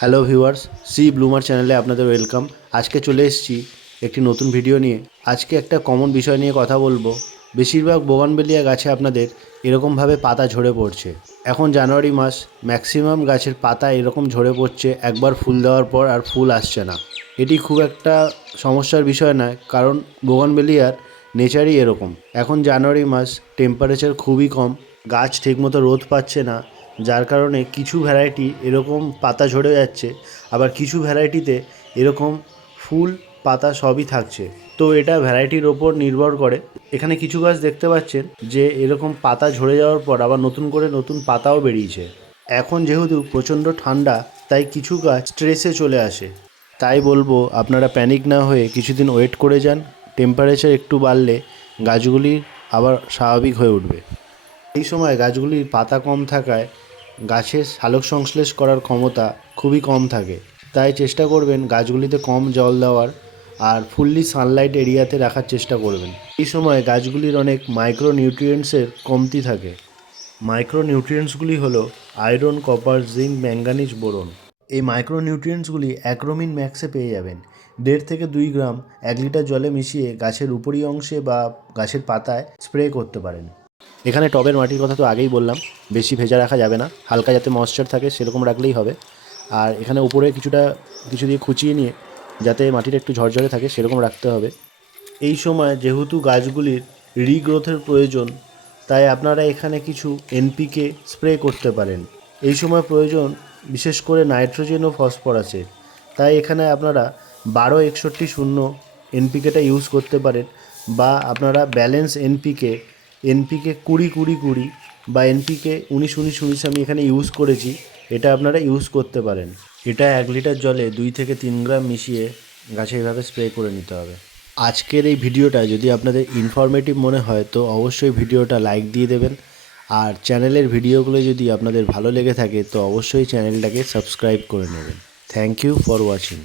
Hello viewers, C bloomer চ্যানেলে আপনাদের welcome. আজকে চলে এসেছি একটি নতুন ভিডিও নিয়ে। আজকে একটা কমন বিষয় নিয়ে কথা বলব। বেশিরভাগ বোগানবেলিয়া গাছে আপনাদের এরকমভাবে পাতা ঝরে পড়ছে। এখন জানুয়ারি মাস, ম্যাক্সিমাম গাছের পাতা এরকম ঝরে পড়ছে, একবার ফুল দেওয়ার পর আর ফুল আসছে না। এটি খুব একটা সমস্যার বিষয় নয়, কারণ বোগানবেলিয়ার নেচারই এরকম। এখন জানুয়ারি মাস টেম্পারেচার খুবই কম, গাছ ঠিকমতো রোদ পাচ্ছে না যার কারণে কিছু ভ্যারাইটি এরকম পাতা ঝরে যাচ্ছে, আবার কিছু ভ্যারাইটিতে এরকম ফুল, পাতা সবই থাকছে। তো এটা ভ্যারাইটির ওপর নির্ভর করে। এখানে কিছু গাছ দেখতে পাচ্ছেন যে এরকম পাতা ঝরে যাওয়ার পর আবার নতুন করে নতুন পাতাও বেরিয়েছে। এখন যেহেতু প্রচণ্ড ঠান্ডা, তাই কিছু গাছ স্ট্রেসে চলে আসে। তাই বলব, আপনারা প্যানিক না হয়ে কিছুদিন ওয়েট করে যান। টেম্পারেচার একটু বাড়লে গাছগুলি আবার স্বাভাবিক হয়ে উঠবে। এই সময় গাছগুলির পাতা কম থাকায় গাছের সালোক সংশ্লেষ করার ক্ষমতা খুবই কম থাকে। তাই চেষ্টা করবেন গাছগুলিতে কম জল দেওয়ার আর ফুললি সানলাইট এরিয়াতে রাখার চেষ্টা করবেন। এই সময় গাছগুলির অনেক মাইক্রো নিউট্রিয়েন্টসের কমতি থাকে। মাইক্রো নিউট্রিয়েন্টসগুলি হলো iron, copper, zinc, manganese, boron. এই মাইক্রো নিউট্রিয়েন্টসগুলি অ্যাক্রোমিন ম্যাক্সে পেয়ে যাবেন। দেড় থেকে দুই গ্রাম এক লিটার জলে মিশিয়ে গাছের উপরি অংশে বা গাছের পাতায় স্প্রে করতে পারেন। এখানে টবের মাটির কথা তো আগেই বললাম, বেশি ভেজা রাখা যাবে না, হালকা যাতে ময়েশ্চার থাকে সেরকম রাখলেই হবে। আর এখানে উপরে কিছুটা, কিছু দিয়ে খুঁচিয়ে নিয়ে যাতে মাটিটা একটু ঝরঝরে থাকে সেরকম রাখতে হবে। এই সময় যেহেতু গাছগুলির রিগ্রোথের প্রয়োজন, তাই আপনারা এখানে কিছু এনপিকে স্প্রে করতে পারেন। এই সময় প্রয়োজন বিশেষ করে নাইট্রোজেন ও ফসফরাসের তাই এখানে আপনারা বারো একষট্টি শূন্য এনপিকেটা ইউজ করতে পারেন বা আপনারা ব্যালেন্স এনপিকে এনপিকে কুড়ি কুড়ি কুড়ি বা এনপিকে উনিশ উনিশ উনিশ আমি এখানে ইউজ করেছি, এটা আপনারা ইউজ করতে পারেন। এটা এক লিটার জলে দুই থেকে তিন গ্রাম মিশিয়ে গাছে এভাবে স্প্রে করে নিতে হবে। আজকের এই ভিডিওটা যদি আপনাদের ইনফরমেটিভ মনে হয়, তো অবশ্যই ভিডিওটা লাইক দিয়ে দেবেন। আর চ্যানেলের ভিডিওগুলো যদি আপনাদের ভালো লেগে থাকে, তো অবশ্যই চ্যানেলটাকে সাবস্ক্রাইব করে নেবেন। Thank you for watching